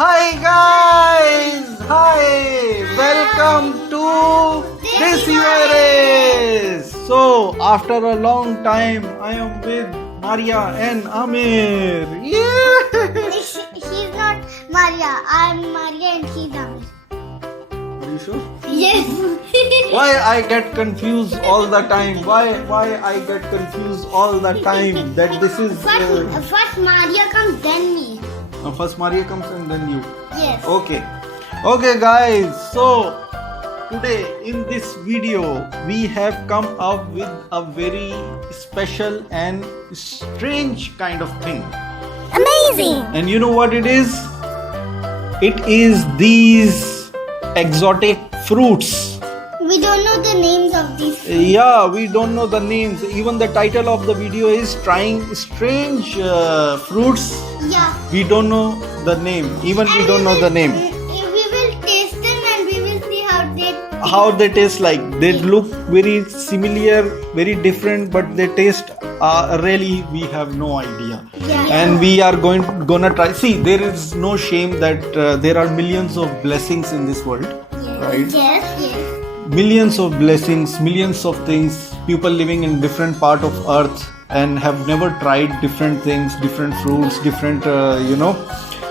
Hi guys! Hi! Welcome to Desivares! So, after a long time, I am with Maria and Amir. Yeah! She's not Maria. I'm Maria and she's Amir. Are you sure? Yes. Why I get confused all the time? Why I get confused all the time? That this is First Maria comes, then me. first Maria comes and then you. Yes. Okay guys, so today in this video we have come up with a very special and strange kind of thing. Amazing. And you know what it is? It is these exotic fruits. We don't know the names of these. Yeah, we don't know the names. Even the title of the video is trying strange fruits. Yeah. We don't know the name. Even we don't know the name. We will taste them and we will see How they taste like. They look very similar, very different, but they taste really we have no idea. Yeah. And we are gonna try. See, there is no shame that there are millions of blessings in this world, right? Yes. Millions of blessings, millions of things, people living in different part of earth and have never tried different things, different fruits, different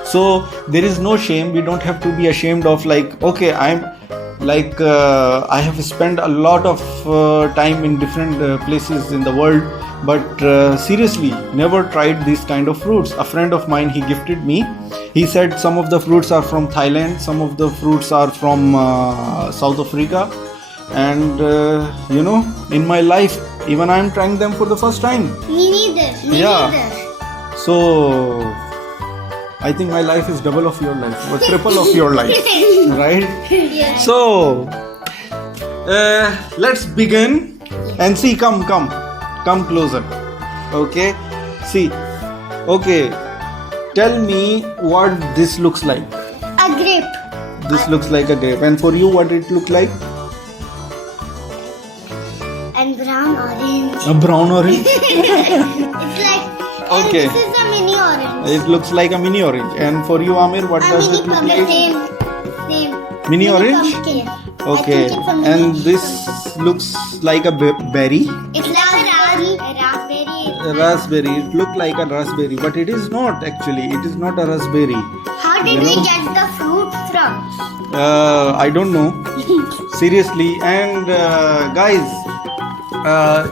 so there is no shame. We don't have to be ashamed of like, okay, I'm like I have spent a lot of time in different places in the world, but seriously never tried these kind of fruits. A friend of mine, he gifted me. He said some of the fruits are from Thailand, some of the fruits are from South Africa, and in my life even I am trying them for the first time. Me neither. Yeah. So I think my life is double of your life or triple of your life, right? Yes. So let's begin and see. Come closer. Okay, see. Okay, tell me what this looks like. A grape. This looks like a grape, and for you, what it look like? And brown orange. A brown orange. It's like. Okay. And this is a mini orange. It looks like a mini orange, and for you, Amir, what A does mini it look pumpkin. like? Same. Mini orange? Pumpkin. I Okay, think it's a mini and this looks like a berry. It's like a raspberry. Raspberry. It looked like a raspberry, but it is not actually. It is not a raspberry. How did we get the fruit from? I don't know. Seriously, and guys,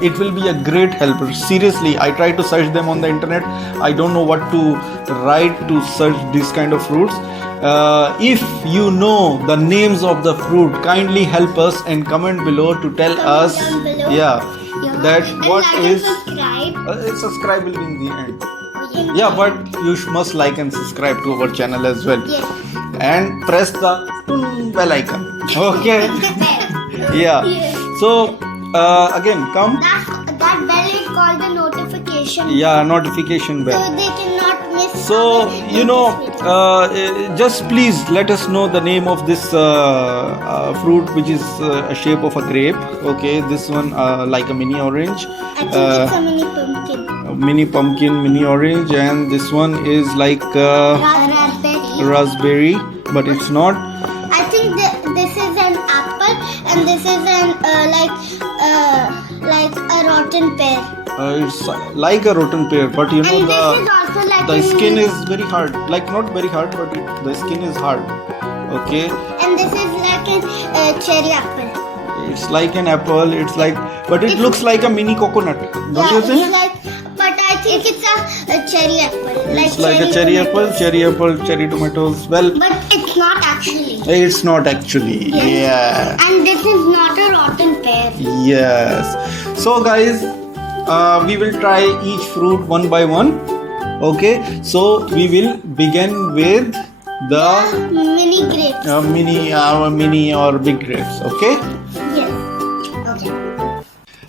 it will be a great helper. Seriously, I try to search them on the internet. I don't know what to write to search these kind of fruits. If you know the names of the fruit, kindly help us and comment below to tell us. Down below. That And what like is. and subscribe. Subscribe will be in the end. Yeah, but you must like and subscribe to our channel as well. Yes. And press the bell icon. Okay. Yeah. Yes. So again, come. That bell is called the notification. Yeah, notification bell. So they cannot miss. So our videos. just please let us know the name of this fruit, which is a shape of a grape. Okay, this one like a mini orange. I think it's a mini pumpkin. Mini pumpkin, mini orange, and this one is like Raspberry. raspberry, but it's not. I think this is an apple and this is an like a rotten pear. It's like a rotten pear, but you know And this is also like the a skin mini- is very hard. Like not very hard, but the skin is hard. Okay, And this is like a cherry apple. it's like an apple. It's like, but it looks like a mini coconut. Don't you It's think? like, but I think it's a cherry apple. It's like a cherry apple, cherry tomatoes. Well, But it's not actually. it's not actually. Yeah. And this is not a rotten pear. Yes. So guys, we will try each fruit one by one. Okay. So we will begin with the Mini grapes. mini or big grapes. Okay. Yes. Okay.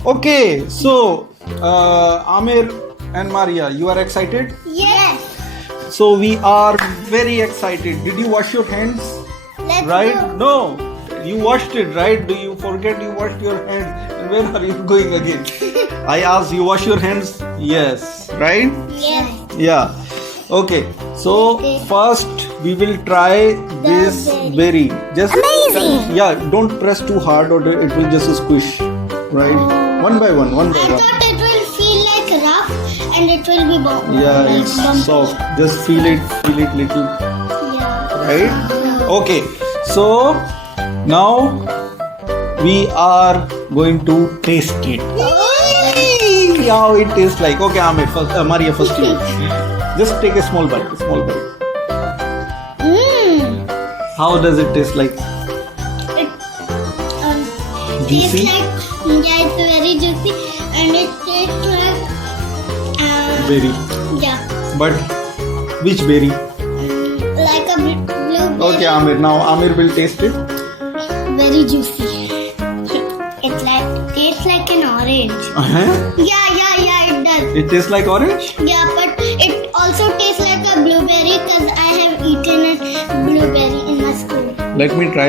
Okay. So Amir and Maria, you are excited? Yes. So we are very excited. Did you wash your hands? Let's Right? go. No. You washed it, right? Do you forget you washed your hands? And where are you going again? I asked you wash your hands. Yes. Right? Yes. Yeah. Okay, so first we will try this berry. Just Amazing. Yeah, don't press too hard or it will just squish. Right? One by one. I thought it will feel like rough and it will be Yeah, like it's bumpy. soft. Just feel it little. Yeah. Right? Okay, so now we are going to taste it. How it tastes like. Okay, Amir, first, Maria, first you. Just take a small bite. Mm. How does it taste like? It tastes Juicy? like, yeah, it's very juicy and it tastes like, Berry. yeah, But which berry? like a blueberry. Okay, Amir. Now Amir will taste it. Very juicy. It's like, tastes like an orange. Uh-huh. Yeah, it does. It tastes like orange? Yeah, but it also tastes like a blueberry because I have eaten a blueberry in my school. Let me try.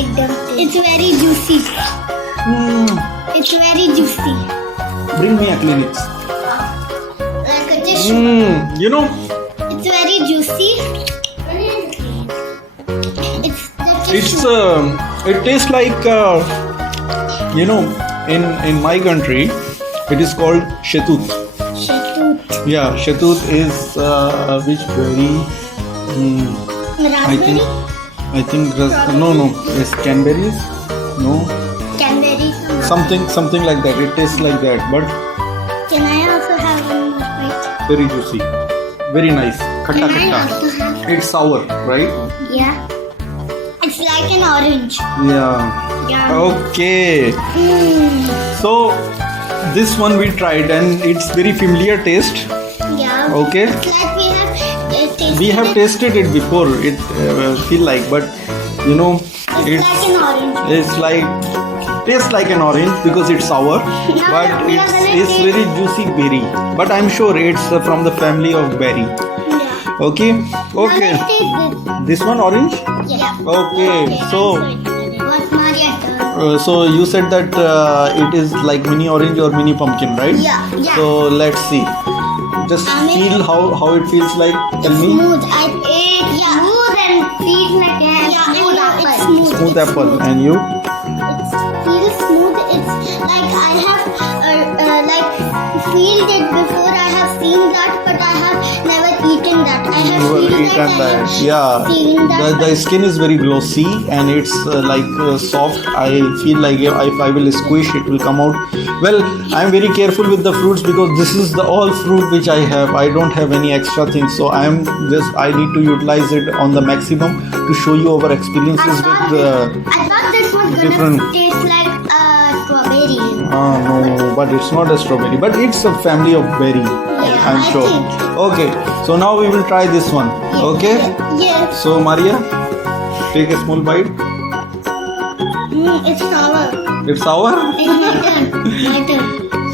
It does. It's very juicy. Mm. It's very juicy. Bring me a Kleenex. Like a tissue. You know, It's very juicy. It's the it's tissue. it tastes like in my country it is called shetut. Shetut. Yeah, shetut is which berry? Raspberry. I think no, it's cranberries. No, Cranberry. something like that. It tastes like that, but Can I also have one more bite? very juicy, very nice. Khatta Can I khatta. also have? It's sour, right? Yeah. It's like an orange. Yeah. Yeah. Okay. Mm. So this one we tried and it's very familiar taste. Yeah. Okay. It's like tasted We have it. tasted it before. It feel like, but It's like an orange. it's like tastes like an orange because it's sour, but we are gonna it's taste- very juicy berry. But I'm sure it's from the family of berry. Yeah. Okay. Okay. Now let's taste This one orange. this. Yeah. Okay. So. What's Maria turn? So you said that it is like mini orange or mini pumpkin, right? Yeah. So let's see. Just Amir. feel how it feels like. Tell It's me. smooth. Smooth and feels like a smooth apple. It's smooth. Smooth apple. And you? It feels smooth. It's like I have like feel it before. I have seen that, but I have never eaten that. I have You have feel eaten that. I that. have Yeah. seen that. The skin is very glossy and it's soft. I feel like if I will squish, it will come out. Well, I'm very careful with the fruits because this is the all fruit which I have. I don't have any extra things, so I need to utilize it on the maximum to show you our experiences with I thought this was different- gonna taste like strawberry. no, but it's not a strawberry, but it's a family of berry. Yeah, I'm I sure. think. Okay, so now we will try this one. Okay. Yes. So Maria, take a small bite. It's sour. It's sour. It's my turn. My turn.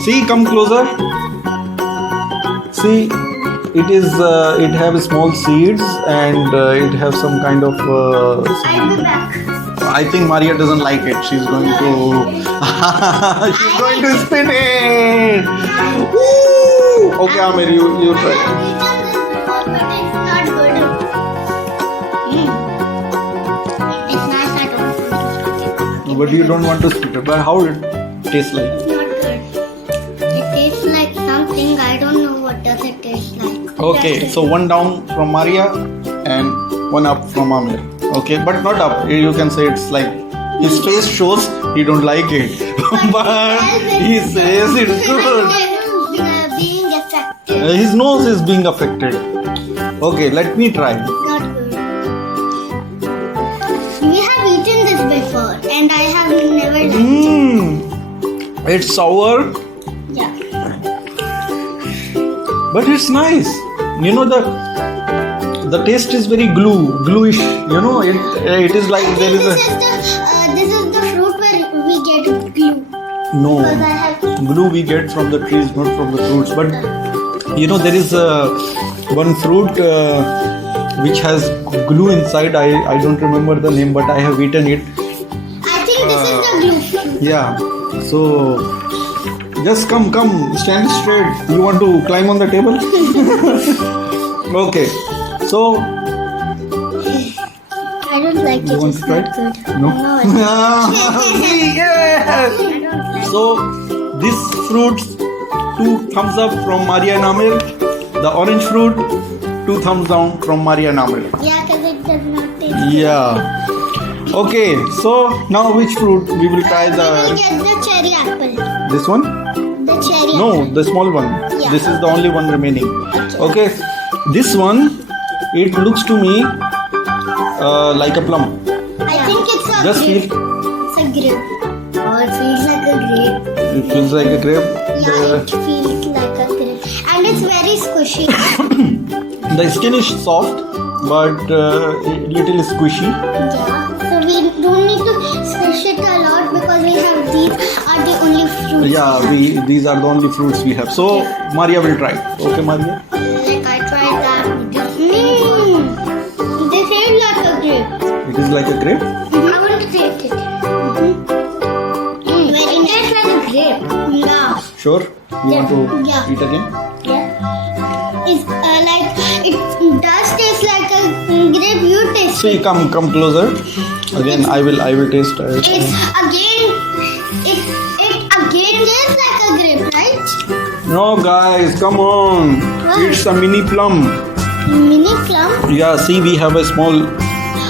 See, come closer. See, it is. It have small seeds and it have some kind of. I'll be back. I think Maria doesn't like it. She's going to. She's going to spit it. Woo! Okay, Amir, you I try. have eaten this before, but it's not good. It's nice. I don't want to. But you don't want to spit it. But how it tastes like? It's not good. It tastes like something. I don't know what does it taste like. Okay, so one down from Maria and one up from Amir. Okay, but not up. You can say it's like his face shows he don't like it, but he says it's good. Being affected. His nose is being affected. Okay, let me try. Not good. We have eaten this before, and I have never liked it. It's sour, Yeah. but it's nice. The taste is very gluish. It is like there is a This is the fruit where we get glue. no Because I have glue we get from the trees, not from the fruits. But there is one fruit which has glue inside. I don't remember the name, but I have eaten it. I think this is the glue fruit. Yeah. So Just come, stand straight. You want to climb on the table? Okay. So, I don't like it. you want It's to try not it? good. No? Yes. Yeah. I don't like it. So, this fruits, 2 thumbs up from Maria and Amir. The orange fruit, 2 thumbs down from Maria and Amir. Yeah, because it does not taste good. Yeah. Okay, so now which fruit we will try? We will The get the cherry apple. this one? The cherry No, apple. the small one. Yeah. This is the only one remaining. Okay, this one, it looks to me like a plum. I think it's a Just grape. feel. It's a grape. Oh, it feels like a grape. It feels like a grape. Yeah, it feels like a grape. And it's very squishy. The skin is soft, but little squishy. Yeah. So we don't need to squish it a lot because we have these are the only fruits. Yeah, these are the only fruits we have. So Maria will try. Okay, Maria. Like I tried that. This is like a grape. It is like a grape. I want to taste it. Very nice like a grape. Yeah. Sure. You want to Yeah. eat again? Yeah. It's like it does taste like a grape. You taste See, it. come closer. Again, I will taste. It's again. It again tastes like a grape, right? No, guys, come on. What? It's a mini plum. Mini plum. Yeah, see, we have a small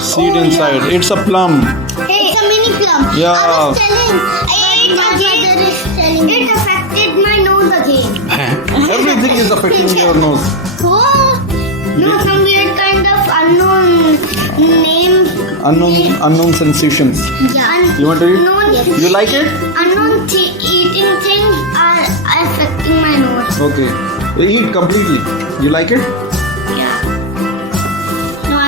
seed Oh, inside. yeah. It's a plum. Hey, it's a mini plum. Yeah. I was telling. It affected my nose again. Everything is affecting your nose. Oh, no, some weird kind of unknown name. Unknown sensations. Yeah. You want to eat? Unknown, You like it? unknown eating things are affecting my nose. Okay. Eat completely. You like it? Yeah. No,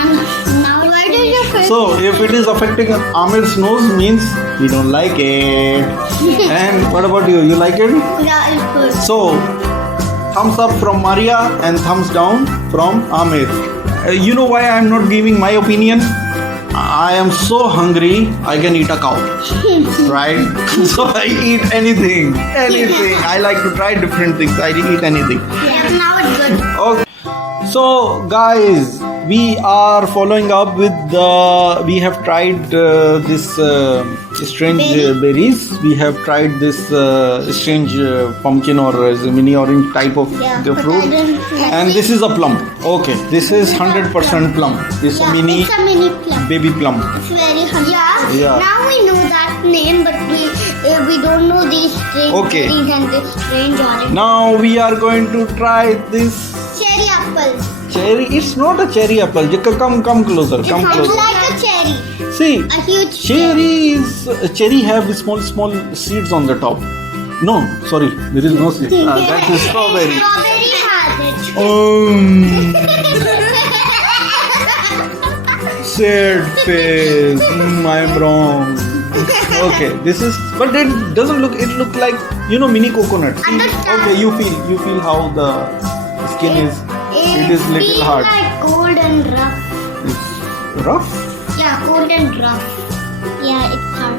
now why did you feel? So, if it is affecting Amir's nose, means we don't like it. And what about you? You like it? Yeah, it's good. So, thumbs up from Maria and thumbs down from Amir. You know why I am not giving my opinion? I am so hungry, I can eat a cow. Right? So I eat anything. I like to try different things. I eat anything. Yeah, now it's good. Okay. So, guys, we are following up with we have tried this strange berries. We have tried this strange pumpkin or mini orange type of Yeah, the but fruit. I didn't like And it. this is a plum. Okay, this is 100% plum. This is Yeah, a mini it's a mini plum. baby plum. It's very hungry. Yeah. Yeah. Now we know that name, but we don't know these strange Okay. berries and this strange orange. Now we are going to try this Cherry apple. cherry. It's not a cherry apple. Come closer. It Come sounds closer. like a cherry. See, A huge cherry have small seeds on the top. No, sorry, there is no seeds. That is strawberry. Strawberry has it. Sad face. I'm wrong. Okay, this is, but it doesn't look. It look like mini coconut. See? Understand. Okay, you feel how the skin is. It is little feels hard. like cold and rough. It's rough. Yeah, cold and rough. Yeah, it's hard.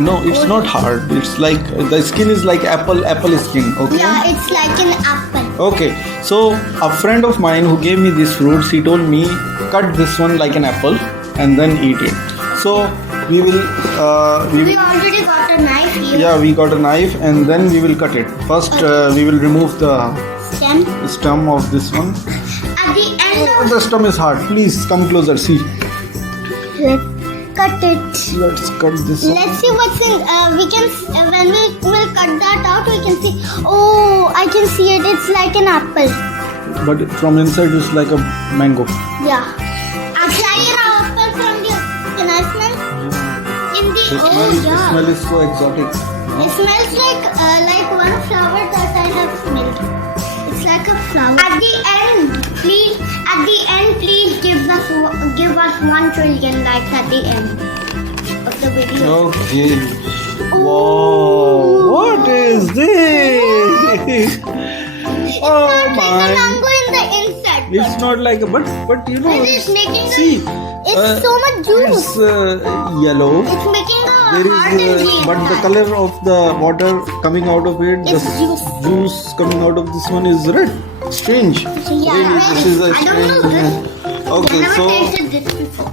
No, it's not hard. It's like the skin is like apple skin. Okay. Yeah, it's like an apple. Okay, so a friend of mine who gave me these fruits, he told me cut this one like an apple and then eat it. So we will. We already got a knife here. Yeah, we got a knife and then we will cut it. First, we will remove the Stem. stem of this one. At the end Oh, of the stem is hard. Please come closer. See. let's cut it. Let's cut this one. Let's see what's in. We can when we will cut that out, we can see. Oh, I can see it. It's like an apple. But from inside, it's like a mango. Yeah. It's like an apple from the. Can I smell? In the The smell is so exotic. It smells like one flower that I have smelled. It's like a flower. At the end, please give us 1 trillion likes at the end of the video. Okay. Whoa! What is this? Oh It's like a my! mango in the inside. It's not like a but It is making see. it's so much juice. It's yellow. It's making a there hot and is, green. but the color of the water coming out of it, It's the juice. juice coming out of this one is red. Strange. Yeah, Really, this is a I don't know strange. this. Okay, I never so tasted this before.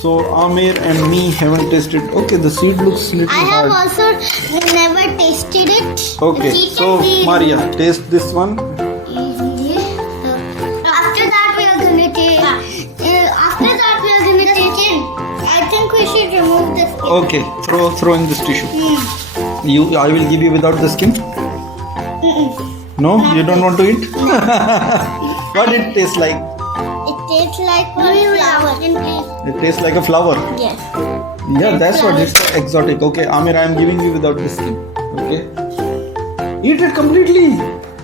so Amir and me haven't tasted. Okay, the seed looks little I have hard. also never tasted it. Okay, It's eaten so the- Maria, taste this one. After that we are gonna taste. After that we are gonna taste it. I think we should remove the skin. Okay, throw in this tissue. I will give you without the skin. No, you don't want to eat. What it tastes like? It tastes like a flower. It tastes like a flower. Yes. Yeah, that's what it's exotic. Okay, Amir, I am giving you without the skin. Okay, eat it completely.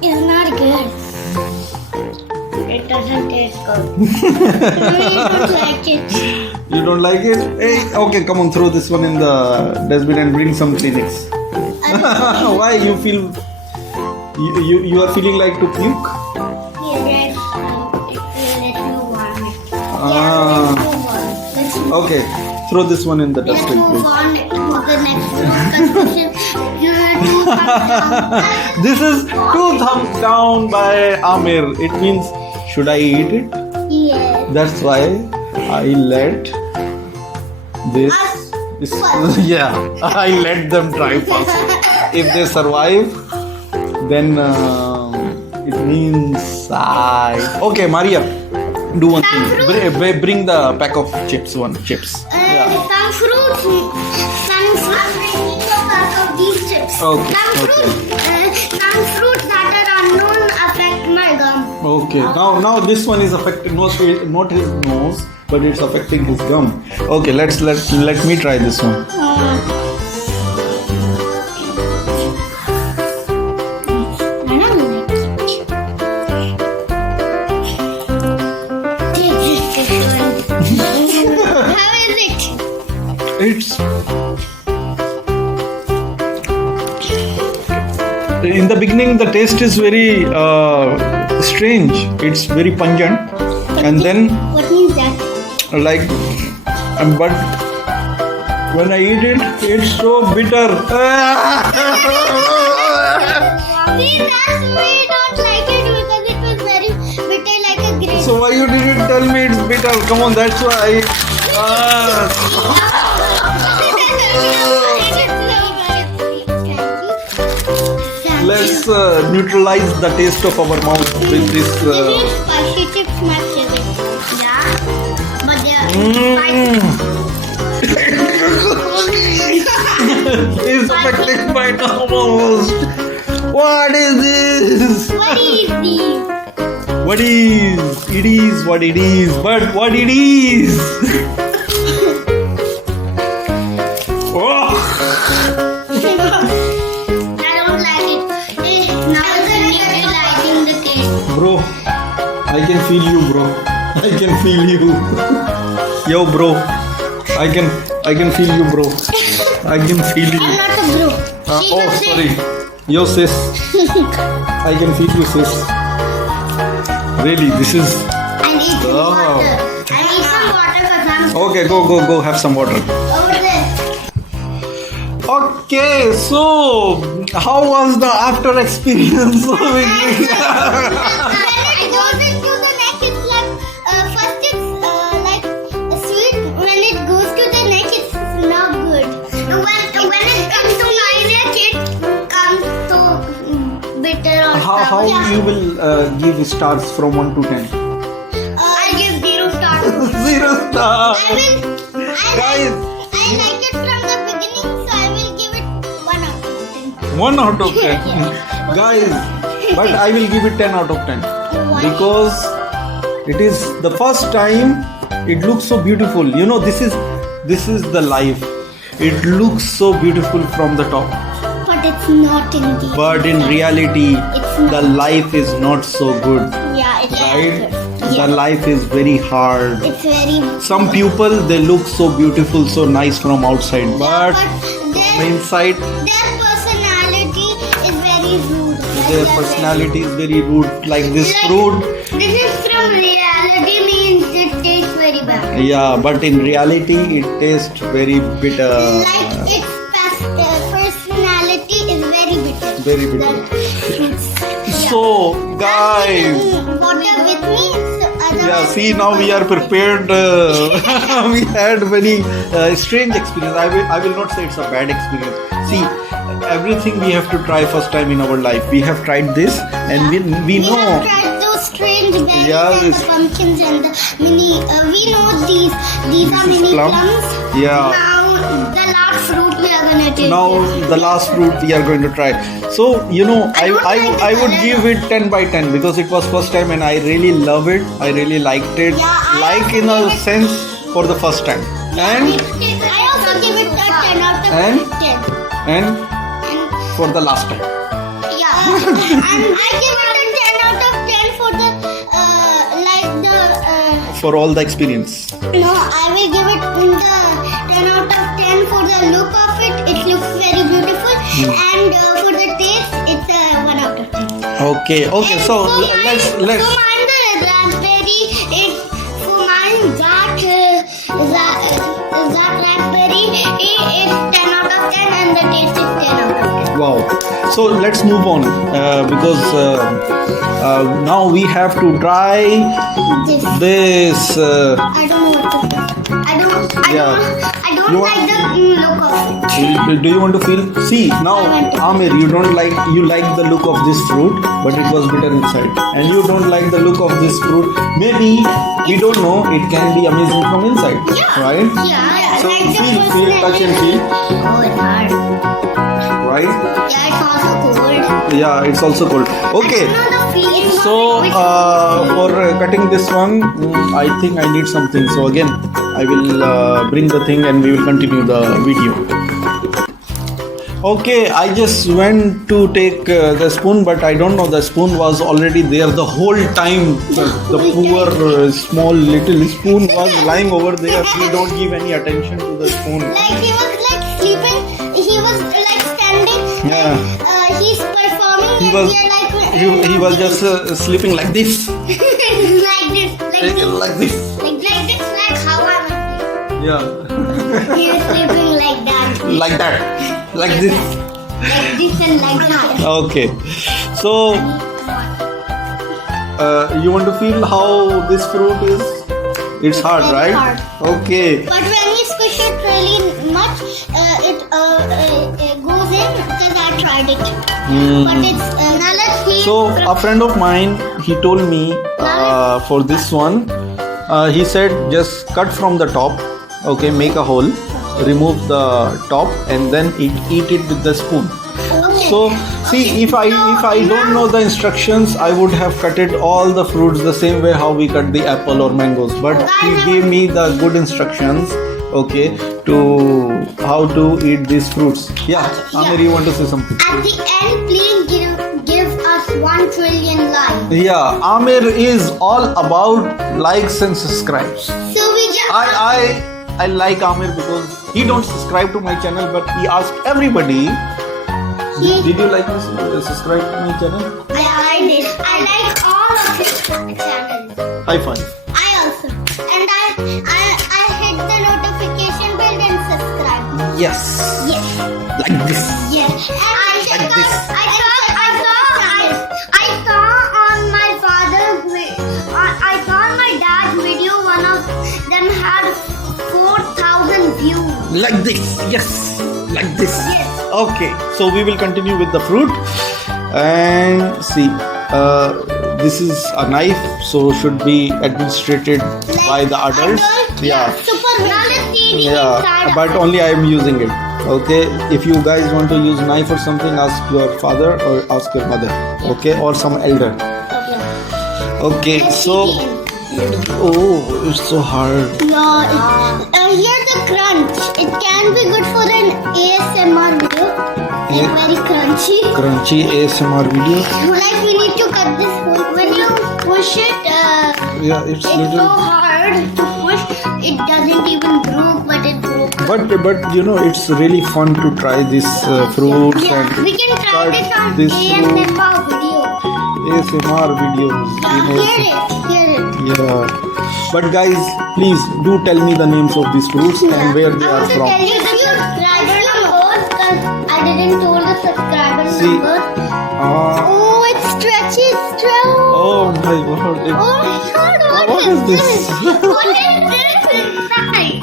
It's not good. It doesn't taste good. I don't like it. You don't like it? Hey, okay, come on, throw this one in the dustbin and bring some Kleenex. Why you feel? You are feeling like to puke? Yes. Let's move on. Ah. Yeah, let's move on. Okay, throw this one in the Let's dustbin, move please. on to the next discussion. You have to This is 2 thumbs down by Amir. It means, should I eat it? Yes. That's why I let this. Yeah, I let them try first. If they survive, then it means I. Okay, Maria, do one thing. Bring the pack of chips. Chips. Yeah. Some fruits. I'm bringing a pack of these chips. Okay, Some fruits that are unknown affect my gum. Okay. Now this one is affecting not his nose, but it's affecting his gum. Okay, let me try this one. I don't like it. Take this tissue. How is it? It's in the beginning the taste is very strange. It's very pungent, and then What means that? like, but when I eat it, it's so bitter. See, that's why I don't like it because it was very bitter like a grape. So why you didn't tell me it's bitter? Come on, that's why. Let's neutralize the taste of our mouth with this. This is spicy chips, my favorite. Yeah, but they are It's affecting my nose. What is this? What is this? What is? It is what it is. But what it is? Oh. I don't like it. Now I'm neutralizing the taste. Bro, I can feel you, bro. I can feel you. Yo, bro. I can feel you, bro. I can feel you. I'm not a bro. She's Oh, a sis. sorry. Yo, sis. I can feel you, sis. Really, this is. I need some Oh. water. I need some water because I'm Okay, go. Have some water. over there. Okay, so how was the after experience? When it goes into the neck, it's like first it's like sweet. When it goes to the neck, it's not good. When it comes to my neck, it comes so bitter or how sour. Yeah. you will give stars from 1 to 10? I'll give 0 stars. 0 star. I Guys. like it from the beginning, so I will give it 1 out of 10. 1 out of 10. Guys, but I will give it 10 out of 10 Why? because it is the first time. It looks so beautiful. You know, this is the life. It looks so beautiful from the top, But it's not in the. but in reality, It's not. the life is not so good. Yeah, it's Right? Yeah. The life is very hard. It's very. Some people, they look so beautiful, so nice from outside, but their inside personality is very rude. their personality is very rude. Like this fruit. This is from reality means it tastes very bad. Yeah, but in reality, it tastes very bitter. Like its personality is very bitter. Very bitter. The fruits. So, guys. Water with me. So Yeah, see, now we are prepared. We had very strange experience. I will not say it's a bad experience. See, everything we have to try first time in our life. We have tried this, and we we know. have tried those strange berries Yeah, and this- the pumpkins and the mini. We know these This are is mini plum. plums. Yeah. Now the last fruit we are gonna take. Now the last fruit we are going to try. So I don't like the I would color. give it 10 by 10 because it was first time and I really love it. I really liked it. Yeah, I like also in a give it- sense for the first time. And I also give it a 10 out of And? 10. and And for the last time. yeah, and I give it a 10 out of 10 for the like the For all the experience. no, I will give it the 10 out of 10 for the look of it. It looks very beautiful, and for the taste, it's a 1 out of 10. Okay. And So for mine, let's. For mine, the raspberry, for mine, that raspberry, it's 10 out of 10, and the taste is 10 out of 10. Wow. So let's move on because now we have to try This. this. I don't know what to do. Yeah. I don't You like the look of it. Do you want to feel? See now, I want to. Amir, you like the look of this fruit, but it was bitter inside, and you don't like the look of this fruit. Maybe we don't know. It can be amazing from inside, Yeah. right? Yeah. So like the feel, touch and feel, Oh, it's hard. right? Yeah, it's also cold. Yeah, it's also cold. Okay. I don't know the feeling. So for cutting this one, I think I need something. So again, I will bring the thing and we will continue the video. Okay, I just went to take the spoon, but I don't know the spoon was already there the whole time. The poor small little spoon was lying over there. We don't give any attention to the spoon. Like he was like sleeping. He was like standing. Yeah. He's performing. He and was we are like he was just sleeping like this, like this, like this. like this, like how I'm. Yeah, He was sleeping like that, like that, like this. like this and like that. Okay, so you want to feel how this fruit is? It's hard, Very right? hard. Okay. But when you squish it really much, it goes in because I tried it. But it's now let's see. So a friend of mine, he told me for this one, he said just cut from the top. Okay, make a hole, remove the top, and then eat it with the spoon. Okay. So see, if I don't know the instructions, I would have cutted all the fruits the same way how we cut the apple or mangoes. But he gave me the good instructions, okay, to how to eat these fruits. Yeah, Amir, you want to say something? At the end, please give us 1 trillion likes. Yeah, Amir is all about likes and subscribes. So we just I like Amir because he don't subscribe to my channel, but he asked everybody. Did you like me subscribe to my channel? I did. I like all of his channels. High five. I also. And I hit the notification bell and subscribe. Yes. Yes. Like this. Yes. And Like this. I saw on my father's I saw on my dad's video one of them had 4,000 views. Like this. Yes. Like this. Yes. Okay. So we will continue with the fruit. And see, this is a knife, so should be administrated by the adults. Yeah. Super now let's see the Yeah, inside. but only I am using it. Okay, if you guys want to use knife or something, ask your father or ask your mother. Okay, or some elder. Okay, Let's so see the inside. oh, it's so hard. No, here's the crunch. It can be good for an ASMR video. It's Yeah. very crunchy. Crunchy ASMR video. Like we need to cut this hole. When you push it, Yeah, it's it's so little. hard to push. It doesn't even broke, but it broke. But you know, it's really fun to try these fruits Yeah, and we can try cut this on this fruit. ASMR video. ASMR videos. Yeah, You know, hear it, hear it. yeah. But guys, please do tell me the names of these fruits and where they I are want to from. tell you, subscribe to I didn't told the subscriber See. number. Oh, it's stretchy straw. Oh my god. Oh my god, What is this? What is this inside?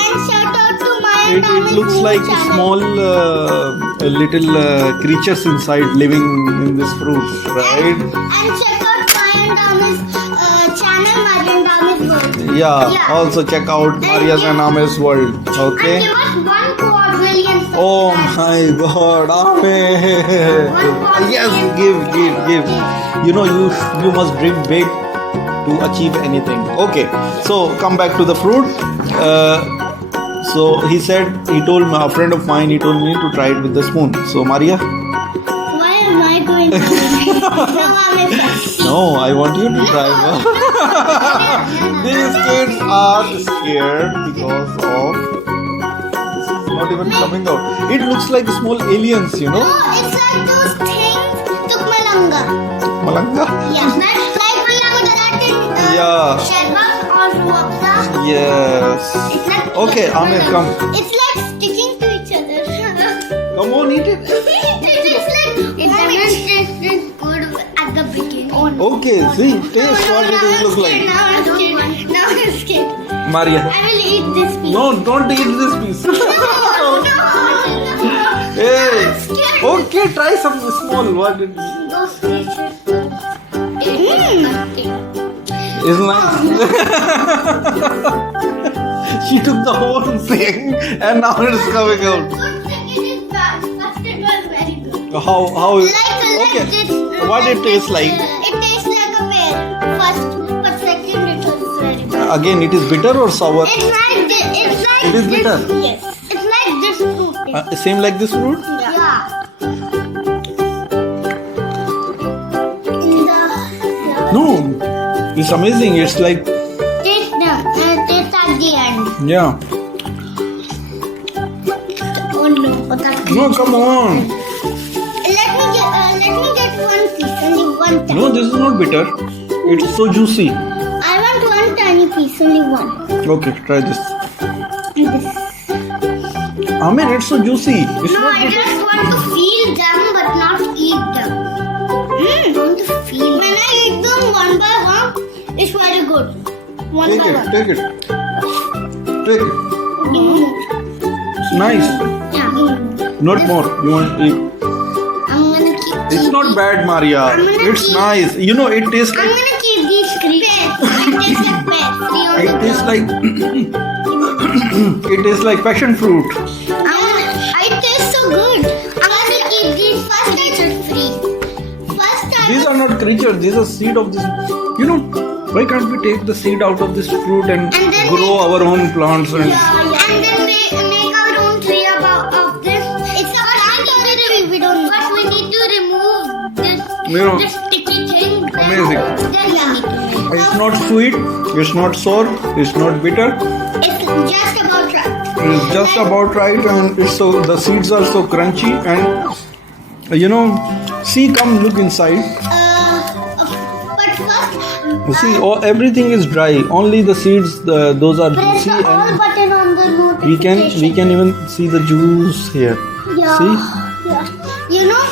And shout out to my It looks like small little creatures inside living in this fruit, right? And check out Mayan Damis channel, Mayan Damis World. Yeah. Also check out Maria's and Amir's world. And Okay. give us 1 quadrillion subscribers. Oh my god, Amir. Yes, give. You know you must dream big to achieve anything. Okay, so come back to the fruit. So he told me, a friend of mine, he told me to try it with the spoon. So Maria, Why am I going to No, I'm impressed. no, I want you to try. These kids are scared because of this is not even coming out. It looks like small aliens, you know. No, it's like those things, Tukmalanga. Malanga. Yeah, like we have that in Yeah. Sherbak or Ruakta. Yes. It's like Okay, Amir, come. It's like sticking to each other. Come on, eat it. It's like it demonstrates good at the beginning. Oh, no. Okay, see, taste what it will look like. Now I'm scared. Now I'm scared. Maria. I will eat this piece. No, don't eat this piece. Hey. Okay, try some small. What it Those creatures. is nice. She took the whole thing and now it's coming out. Good thing it is bad. First it was very good. How is Like okay? this. What it tastes like? It tastes like a pear. First, but second it was very good. Again, it is bitter or sour? It's like this. It's like It is this. bitter? Yes. It's like this fruit. Same like this fruit? Yeah. In the No, it's amazing. It's like taste at the end. yeah. Oh no, but that No, come on. let me get one piece, only one. Tiny. No, this is not bitter. It's so juicy. I want one tiny piece, only one. Okay, try this. And this. Amir, it's so juicy. It's No, not I bitter. just want to feel them, but not eat them. I want to feel. When I eat them one by one, it's very good. One Take by it, one. take it. Take it. It's nice. Yeah. Not more. You want to eat. I'm gonna keep. It's not bad, Maria. It's nice. You know, it tastes I'm like gonna keep these creatures. It tastes like pear. Free on it the tastes like it tastes like passion fruit. It tastes so good. I'm gonna keep these first creatures free. First I These are not creatures. These are seed of this. You know, why can't we take the seed out of this fruit and And then grow our own plants and and then make our own tree of this. It's a plant of the tree. We don't know. But we need to remove this Yeah. this sticky thing. Amazing. Then we need to make. it's not sweet. It's not sour. It's not bitter. It's just about right. It's just about right, and it's so the seeds are so crunchy and you know. See, come look inside. But first, You see, everything is dry. Only the seeds, those are press juicy, the all and button on the we notification. can even see the juice here. Yeah. See? Yeah. You know,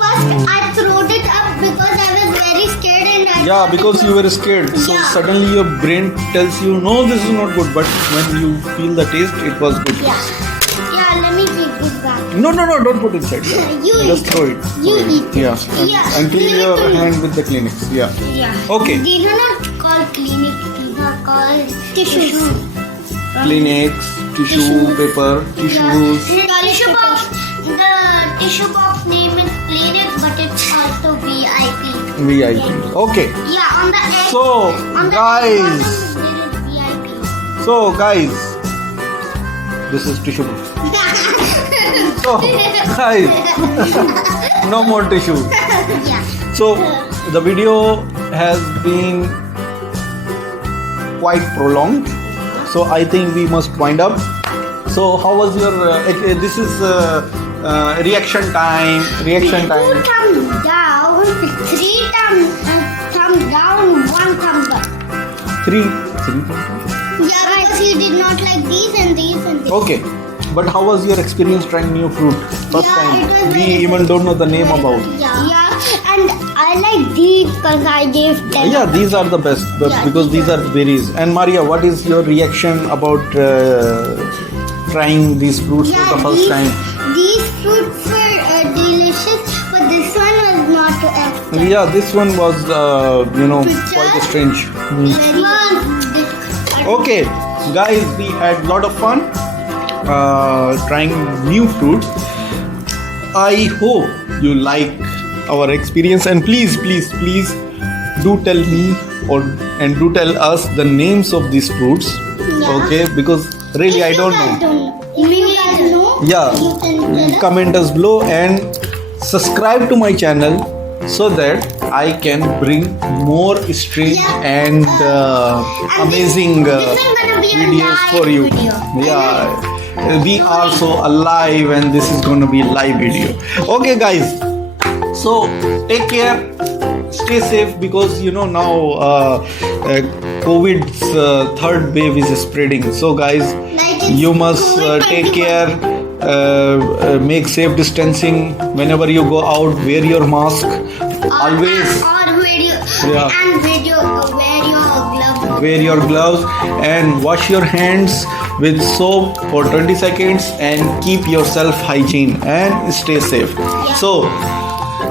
first I throwed it up because I was very scared and I Yeah, because you were scared. So Yeah. suddenly your brain tells you, no, this is not good. But when you feel the taste, it was good. Yeah. Yeah, let me take this back. No, don't put inside. You Just eat throw it. You Throw eat it. Yeah. Yeah. And clean Leave it your to me. hand with the Kleenex. Yeah. Yeah. Okay. These are not called clinic. These are called tissues. Kleenex, tissue, paper, tissues. The tissue box. The tissue box name is clinic, but it's also VIP. VIP. Okay. Yeah, on the edge. So, on the guys. edge bottom, there is VIP. So, guys. This is tissue box. So, guys. No more tissue. Yeah. So, the video has been quite prolonged. So, I think we must wind up. So, how was your? This is reaction time. Reaction Two time. thumbs down, three thumbs down, one thumbs up. Three. Yeah, because you did not like these and these and these. Okay. But how was your experience trying new fruit first Yeah, it time? was We very even don't know the name about. Yeah, and I like these because I gave them. Yeah, these are the best Yeah, because these these are berries. And Maria, what is your reaction about trying these fruits for the first time? These fruits were delicious, but this one was not as Yeah, this one was quite strange. Okay, guys, we had lot of fun trying new fruits. I hope you like our experience, and please do tell me and do tell us the names of these fruits. Yeah. Okay, because really I don't know. If you guys know, Yeah, you can tell us. comment us below and subscribe to my channel so that I can bring more strange Yeah. and amazing this is gonna be a videos live for you. video. Yeah, we are so alive, and this is going to be live video. Okay, guys. So take care, stay safe, because now COVID's third wave is spreading. So guys, Like it's you must take care. Make safe distancing whenever you go out. Wear your mask always. Or video. Yeah. And video. Wear your gloves. Wear your gloves and wash your hands with soap for 20 seconds and keep yourself hygiene and stay safe. So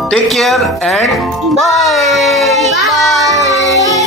take care and bye. Bye.